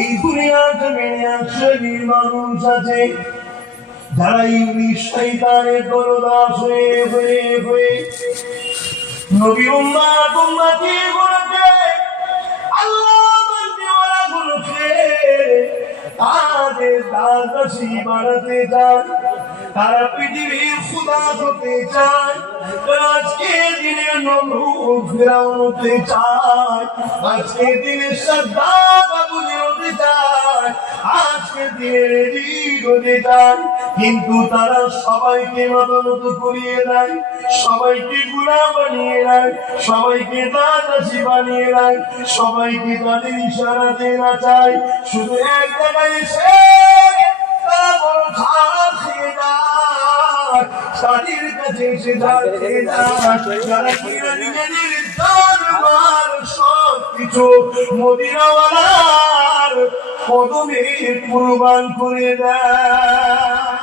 এই দুনিয়া জমিনে এক শ্রেণির মানুষ আছে যারা ইংলিশ হয়ে হয়ে হয়ে নবী উম্মাত উম্মতি গুলোকে আল্লাহ তাদের তারা পৃথিবীর খুদা হতে চায়। আজকে আজকে দিনে আজকে দিনে কিন্তু তারা সবাইকে মাদনত করিয়ে দেয়, সবাইকে গুণা বানিয়ে দেয়, সবাইকে দাদাসি বানিয়ে দেয়, সবাইকে তাদের ইশারাতে না চায় শুধু এক জায়গায় এসে তাদের কাছে কিনা নিজেদের দান সব কিছু মদিনাওয়ালার কদমে কুরবান করে দেয়।